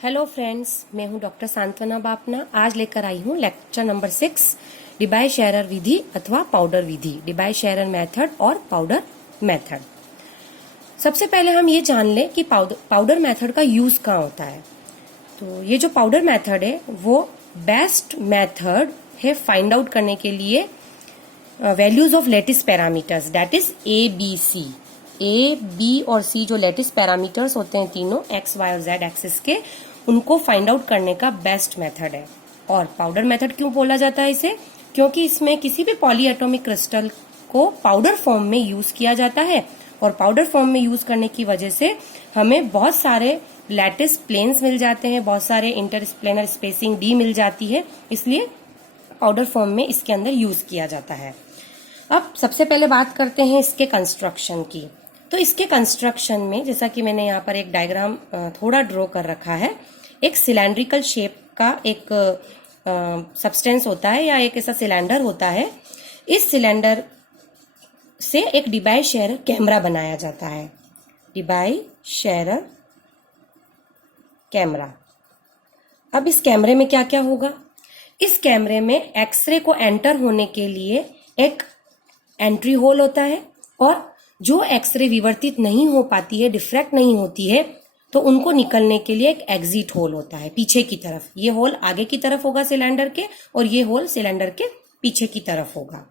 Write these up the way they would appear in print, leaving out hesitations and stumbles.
Hello friends, मैं हूं doctor सांत्वना बापना। आज लेकर आई हूं लेक्चर नंबर 6, डिबाई शेरर विधि अथवा पाउडर विधि, डिबाई शेरर मेथड और पाउडर मेथड। सबसे पहले हम ये जान लें कि पाउडर मेथड का यूज कहाँ होता है। तो ये जो पाउडर मेथड है वो बेस्ट मेथड है फाइंड आउट करने के लिए values of lattice parameters, that is A B और सी जो लेटिस पैरामीटर्स होते हैं तीनों एक्स वाई और जेड एक्सिस के, उनको फाइंड आउट करने का बेस्ट मेथड है। और पाउडर मेथड क्यों बोला जाता है इसे? क्योंकि इसमें किसी भी पॉलीएटॉमिक क्रिस्टल को पाउडर फॉर्म में यूज किया जाता है और पाउडर फॉर्म में यूज करने की वजह से हमें बहुत सारे लैटिस प्लेन्स मिल जाते हैं, बहुत सारे इंटरप्लेनर स्पेसिंग डी मिल जाती है, इसलिए पाउडर फॉर्म में इसके अंदर यूज किया जाता है। अब सबसे पहले बात करते हैं इसके कंस्ट्रक्शन की। तो इसके कंस्ट्रक्शन में जैसा कि मैंने यहाँ पर एक डायग्राम थोड़ा ड्रॉ कर रखा है, एक सिलेंड्रिकल शेप का एक सब्सटेंस होता है या एक ऐसा सिलेंडर होता है। इस सिलेंडर से एक डिबाई शेरर कैमरा बनाया जाता है, डिबाई शेरर कैमरा। अब इस कैमरे में क्या क्या होगा? इस कैमरे में एक्सरे को एंटर होने के लिए एक एंट्री होल होता है और जो एक्सरे विवर्तित नहीं हो पाती है, डिफ्रैक्ट नहीं होती है, तो उनको निकलने के लिए एक एग्जिट होल होता है पीछे की तरफ। ये होल आगे की तरफ होगा सिलेंडर के और ये होल सिलेंडर के पीछे की तरफ होगा।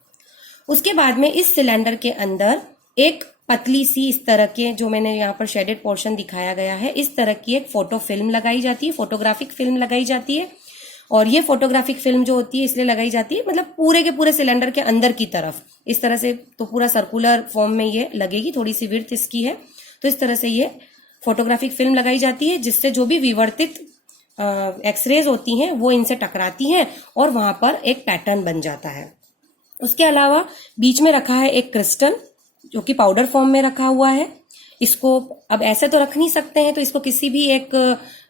उसके बाद में इस सिलेंडर के अंदर एक पतली सी इस तरह के, जो मैंने यहाँ पर शेडेड पोर्शन दिखाया गया है, इस तरह की एक फोटो फिल्म लगाई जाती है, फोटोग्राफिक फिल्म लगाई जाती है। और ये फोटोग्राफिक फिल्म जो होती है इसलिए लगाई जाती है, मतलब पूरे के पूरे सिलेंडर के अंदर की तरफ इस तरह से, तो पूरा सर्कुलर फॉर्म में ये लगेगी, थोड़ी सी विड्थ इसकी है, तो इस तरह से ये फोटोग्राफिक फिल्म लगाई जाती है, जिससे जो भी विवर्तित एक्सरेज होती हैं वो इनसे टकराती हैं और वहां पर एक पैटर्न बन जाता है। उसके अलावा बीच में रखा है एक क्रिस्टल जो कि पाउडर फॉर्म में रखा हुआ है। इसको अब ऐसे तो रख नहीं सकते हैं, तो इसको किसी भी एक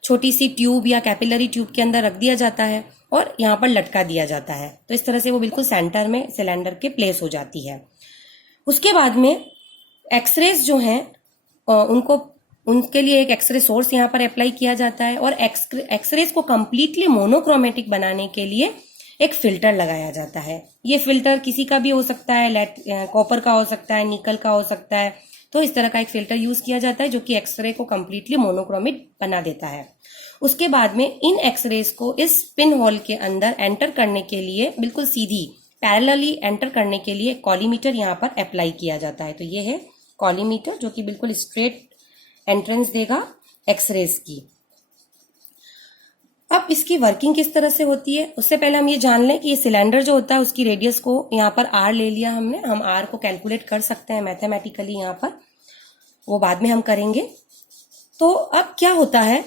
छोटी सी ट्यूब या कैपिलरी ट्यूब के अंदर रख दिया जाता है और यहाँ पर लटका दिया जाता है, तो इस तरह से वो बिल्कुल सेंटर में सिलेंडर के प्लेस हो जाती है। उसके बाद में एक्सरेज जो हैं उनके लिए एक एक्सरे सोर्स यहाँ पर अप्लाई किया जाता है और एक्सरेज को कंप्लीटली मोनोक्रोमेटिक बनाने के लिए एक फिल्टर लगाया जाता है। ये फिल्टर किसी का भी हो सकता है, कॉपर का हो सकता है, निकल का हो सकता है, तो इस तरह का एक फिल्टर यूज किया जाता है जो कि एक्सरे को कंप्लीटली मोनोक्रोमिक बना देता है। उसके बाद में इन एक्सरेज को इस पिन होल के अंदर एंटर करने के लिए, बिल्कुल सीधी पैरेलली एंटर करने के लिए कॉलीमीटर यहाँ पर अप्लाई किया जाता है। तो ये है कॉलीमीटर जो कि बिल्कुल स्ट्रेट एंट्रेंस देगा एक्सरेज की। अब इसकी वर्किंग किस तरह से होती है, उससे पहले हम ये जान लें कि ये सिलेंडर जो होता है उसकी रेडियस को यहाँ पर आर ले लिया हमने, हम आर को कैलकुलेट कर सकते हैं मैथमेटिकली, यहाँ पर वो बाद में हम करेंगे। तो अब क्या होता है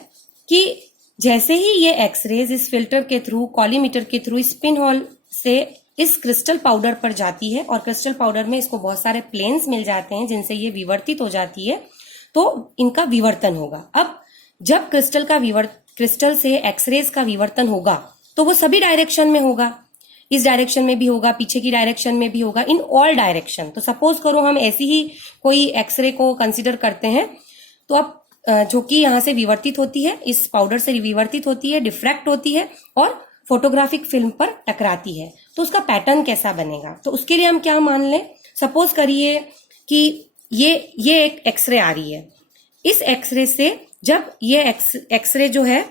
कि जैसे ही ये एक्सरेज इस फिल्टर के थ्रू, कॉलीमीटर के थ्रू इस पिन होल से इस क्रिस्टल पाउडर पर जाती है और क्रिस्टल पाउडर में इसको बहुत सारे प्लेन्स मिल जाते हैं जिनसे ये विवर्तित हो जाती है, तो इनका विवर्तन होगा। अब जब क्रिस्टल से एक्सरेज का विवर्तन होगा तो वो सभी डायरेक्शन में होगा, इस डायरेक्शन में भी होगा, पीछे की डायरेक्शन में भी होगा, इन ऑल डायरेक्शन। तो सपोज करो हम ऐसी ही कोई एक्सरे को कंसीडर करते हैं, तो अब जो कि यहाँ से विवर्तित होती है, इस पाउडर से विवर्तित होती है, डिफ्रैक्ट होती है और फोटोग्राफिक फिल्म पर टकराती है, तो उसका पैटर्न कैसा बनेगा? तो उसके लिए हम क्या मान लें, सपोज करिए कि ये एक एक्सरे आ रही है। इस एक्सरे से जब ये एक्सरे जो है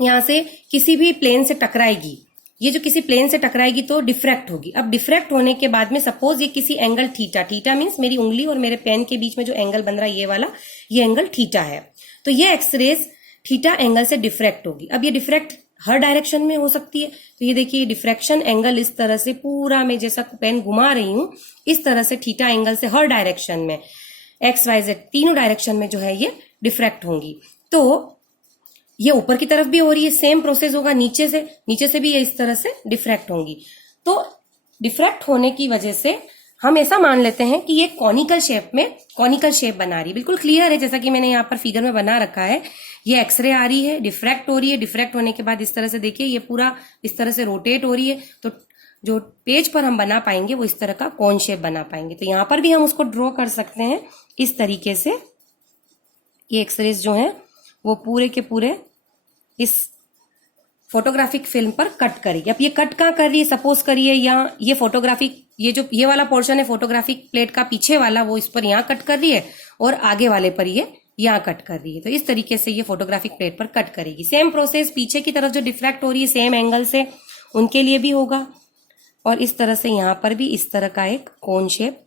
यहाँ से किसी भी प्लेन से टकराएगी, ये जो किसी प्लेन से टकराएगी तो डिफ्रैक्ट होगी। अब डिफ्रैक्ट होने के बाद में सपोज ये किसी एंगल थीटा मीन्स मेरी उंगली और मेरे पेन के बीच में जो एंगल बन रहा है ये वाला, ये एंगल थीटा है, तो ये एक्सरेज थीटा एंगल से डिफ्रैक्ट होगी। अब ये डिफ्रैक्ट हर डायरेक्शन में हो सकती है, तो ये देखिए डिफ्रैक्शन एंगल इस तरह से पूरा, मैं जैसा पेन घुमा रही हूं इस तरह से थीटा एंगल से हर डायरेक्शन में, एक्स वाई जेड तीनों डायरेक्शन में जो है ये डिफ्रैक्ट होंगी। तो ये ऊपर की तरफ भी हो रही है, सेम प्रोसेस होगा, नीचे से भी ये इस तरह से डिफ्रैक्ट होंगी। तो डिफ्रैक्ट होने की वजह से हम ऐसा मान लेते हैं कि ये कॉनिकल शेप बना रही है। बिल्कुल क्लियर है, जैसा कि मैंने यहाँ पर फिगर में बना रखा है। ये एक्सरे आ रही है, डिफ्रैक्ट हो रही है, डिफ्रैक्ट होने के बाद इस तरह से देखिए ये पूरा इस तरह से रोटेट हो रही है, तो जो पेज पर हम बना पाएंगे वो इस तरह का कॉन शेप बना पाएंगे। तो यहाँ पर भी हम उसको ड्रॉ कर सकते हैं इस तरीके से। ये एक्सरेज जो है वो पूरे के पूरे इस फोटोग्राफिक फिल्म पर कट करेगी। अब ये कट कहाँ कर रही है, सपोज करिए यहाँ ये फोटोग्राफिक, ये वाला पोर्शन है फोटोग्राफिक प्लेट का पीछे वाला, वो इस पर यहाँ कट कर रही है और आगे वाले पर ये यहाँ कट कर रही है। तो इस तरीके से ये फोटोग्राफिक प्लेट पर कट करेगी। सेम प्रोसेस पीछे की तरफ जो डिफ्रैक्ट हो रही है सेम एंगल से, उनके लिए भी होगा। और इस तरह से यहाँ पर भी इस तरह का एक कोन शेप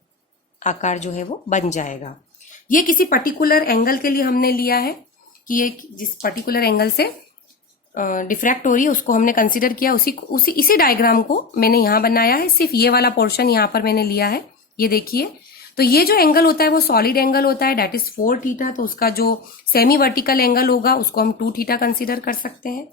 आकार जो है वो बन जाएगा। ये किसी पर्टिकुलर एंगल के लिए हमने लिया है कि ये जिस पर्टिकुलर एंगल से डिफ्रैक्ट हो रही है उसको हमने कंसीडर किया, इसी डायग्राम को मैंने यहाँ बनाया है। सिर्फ ये वाला पोर्शन यहाँ पर मैंने लिया है, ये देखिए। तो ये जो एंगल होता है वो सॉलिड एंगल होता है, दैट इज 4 थीटा। तो उसका जो सेमी वर्टिकल एंगल होगा उसको हम 2 थीटा कंसीडर कर सकते हैं।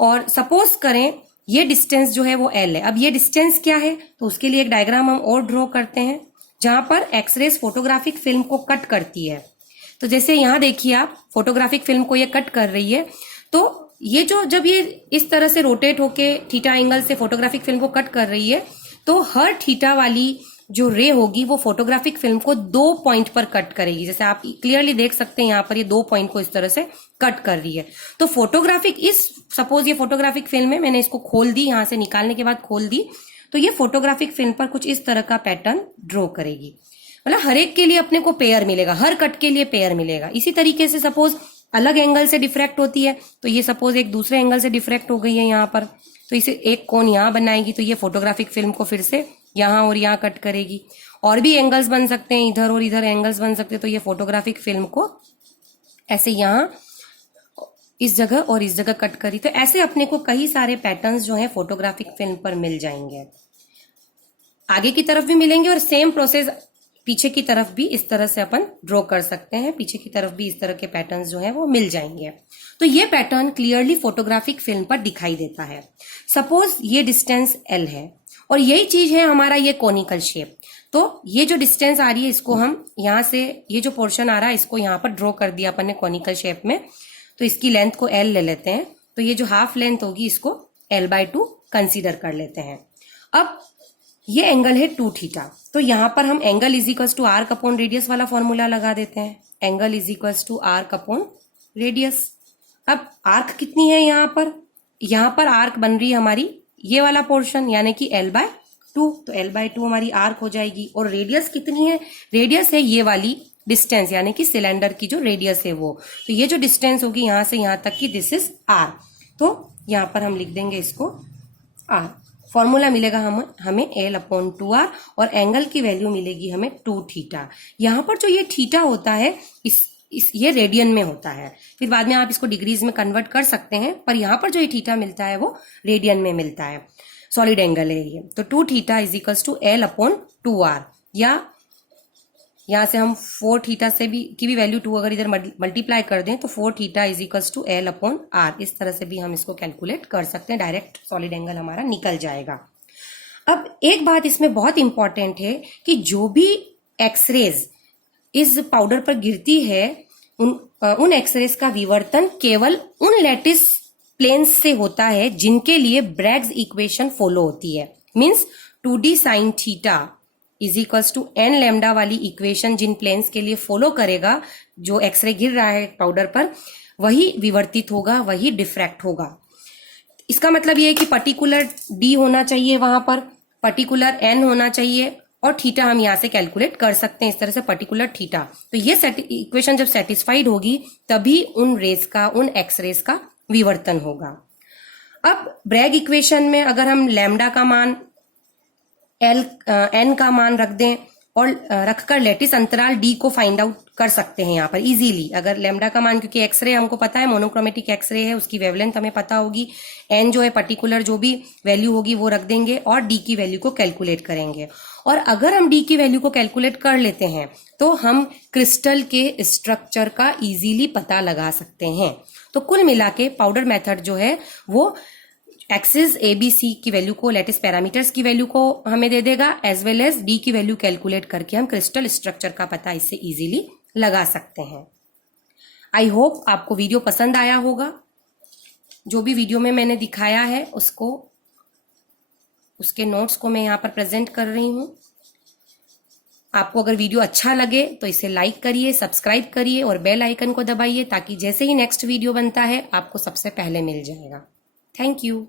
और सपोज करें ये डिस्टेंस जो है वो L है। अब ये डिस्टेंस क्या है, तो उसके लिए एक डायग्राम हम और ड्रॉ करते हैं जहां पर एक्सरेज फोटोग्राफिक फिल्म को कट करती है। तो जैसे यहाँ देखिए आप, फोटोग्राफिक फिल्म को ये कट कर रही है, तो ये जब ये इस तरह से रोटेट होके थीटा एंगल से फोटोग्राफिक फिल्म को कट कर रही है, तो हर थीटा वाली जो रे होगी वो फोटोग्राफिक फिल्म को 2 पॉइंट पर कट करेगी। जैसे आप क्लियरली देख सकते हैं यहाँ पर ये 2 पॉइंट को इस तरह से कट कर रही है। तो सपोज ये फोटोग्राफिक फिल्म है, मैंने इसको खोल दी, यहाँ से निकालने के बाद खोल दी, तो ये फोटोग्राफिक फिल्म पर कुछ इस तरह का पैटर्न ड्रॉ करेगी। मतलब हर एक के लिए अपने को पेयर मिलेगा, हर कट के लिए पेयर मिलेगा। इसी तरीके से सपोज अलग एंगल से डिफ्रैक्ट होती है, तो ये सपोज एक दूसरे एंगल से डिफ्रैक्ट हो गई है यहाँ पर, तो इसे एक कोन यहाँ बनाएगी, तो ये फोटोग्राफिक फिल्म को फिर से यहाँ और यहाँ कट करेगी। और भी एंगल्स बन सकते हैं, इधर और इधर एंगल्स बन सकते हैं। तो ये फोटोग्राफिक फिल्म को ऐसे यहाँ इस जगह और इस जगह कट करी। तो ऐसे अपने को कई सारे पैटर्न्स जो है फोटोग्राफिक फिल्म पर मिल जाएंगे, आगे की तरफ भी मिलेंगे और सेम प्रोसेस पीछे की तरफ भी इस तरह से अपन ड्रॉ कर सकते हैं। पीछे की तरफ भी इस तरह के पैटर्न्स जो है वो मिल जाएंगे। तो ये पैटर्न क्लियरली फोटोग्राफिक फिल्म पर दिखाई देता है। सपोज ये डिस्टेंस L है और यही चीज है हमारा ये कोनिकल शेप। तो ये जो डिस्टेंस आ रही है इसको हम यहाँ से, ये जो पोर्शन आ रहा है इसको यहाँ पर ड्रॉ कर दिया अपन ने कोनिकल शेप में। तो इसकी लेंथ को L ले लेते हैं, तो ये जो हाफ लेंथ होगी इसको L/2 कंसीडर कर लेते हैं। अब ये एंगल है 2 थीटा, तो यहाँ पर हम angle is equals to arc upon radius वाला फॉर्मूला लगा देते हैं। Angle is equals to arc upon radius. अब आर्क कितनी है यहाँ पर आर्क बन रही है हमारी ये वाला पोर्शन, यानी कि L/2। तो L/2 हमारी आर्क हो जाएगी। और रेडियस कितनी है, रेडियस है ये वाली डिस्टेंस, यानी कि सिलेंडर की जो रेडियस है वो। तो ये जो डिस्टेंस होगी यहाँ से यहाँ तक की, दिस इज R। तो यहाँ पर हम लिख देंगे इसको R। फॉर्मूला मिलेगा हमें L/2R और एंगल की वैल्यू मिलेगी हमें 2 थीटा। यहाँ पर जो ये थीटा होता है ये रेडियन में होता है, फिर बाद में आप इसको डिग्रीज में कन्वर्ट कर सकते हैं, पर यहाँ पर जो ये थीटा मिलता है वो रेडियन में मिलता है। सॉलिड एंगल है ये। तो 2 theta is equals to L/2R, या यहाँ से हम 4 थीटा से भी की भी वैल्यू 2 अगर इधर मल्टीप्लाई कर दें तो 4 theta is equals to L/R। इस तरह से भी हम इसको कैलकुलेट कर सकते हैं, डायरेक्ट सॉलिड एंगल हमारा निकल जाएगा। अब एक बात इसमें बहुत इंपॉर्टेंट है कि जो भी एक्सरेज इस पाउडर पर गिरती है उन एक्सरेज का विवर्तन केवल उन लैटिस प्लेन्स से होता है जिनके लिए ब्रैग्स इक्वेशन फॉलो होती है। Means 2D sin theta is equals to n lambda वाली इक्वेशन जिन प्लेन्स के लिए फॉलो करेगा, जो एक्सरे गिर रहा है पाउडर पर, वही विवर्तित होगा, वही डिफ्रैक्ट होगा। इसका मतलब ये है कि पर्टिकुलर D होना चाहिए, वहां पर पर्टिकुलर n होना चाहिए, और थीटा हम यहाँ से कैलकुलेट कर सकते हैं इस तरह से, पर्टिकुलर थीटा। तो ये इक्वेशन जब सेटिस्फाइड होगी तभी उन रेज का, उन एक्सरेज का विवर्तन होगा। अब ब्रैग इक्वेशन में अगर हम लैम्डा का मान n का मान रख दें और रखकर लैटिस अंतराल d को फाइंड आउट कर सकते हैं यहाँ पर इजीली। अगर लैम्डा का मान, क्योंकि एक्सरे हमको पता है मोनोक्रोमेटिक एक्सरे है, उसकी वेवलेंथ हमें पता होगी, n जो है पर्टिकुलर जो भी वैल्यू होगी वो रख देंगे और d की वैल्यू को कैलकुलेट करेंगे। और अगर हम d की वैल्यू को कैलकुलेट कर लेते हैं तो हम क्रिस्टल के स्ट्रक्चर का इजीली पता लगा सकते हैं। तो कुल मिला के पाउडर मेथड जो है वो एक्सिस ABC की वैल्यू को, लैटिस पैरामीटर्स की वैल्यू को हमें दे देगा, एज वेल एज D की वैल्यू कैलकुलेट करके हम क्रिस्टल स्ट्रक्चर का पता इससे इजीली लगा सकते हैं। आई होप आपको वीडियो पसंद आया होगा। जो भी वीडियो में मैंने दिखाया है उसके नोट्स को मैं यहाँ पर प्रेजेंट कर रही हूँ। आपको अगर वीडियो अच्छा लगे तो इसे लाइक करिए, सब्सक्राइब करिए और बेल आइकन को दबाइए ताकि जैसे ही नेक्स्ट वीडियो बनता है आपको सबसे पहले मिल जाएगा। Thank you.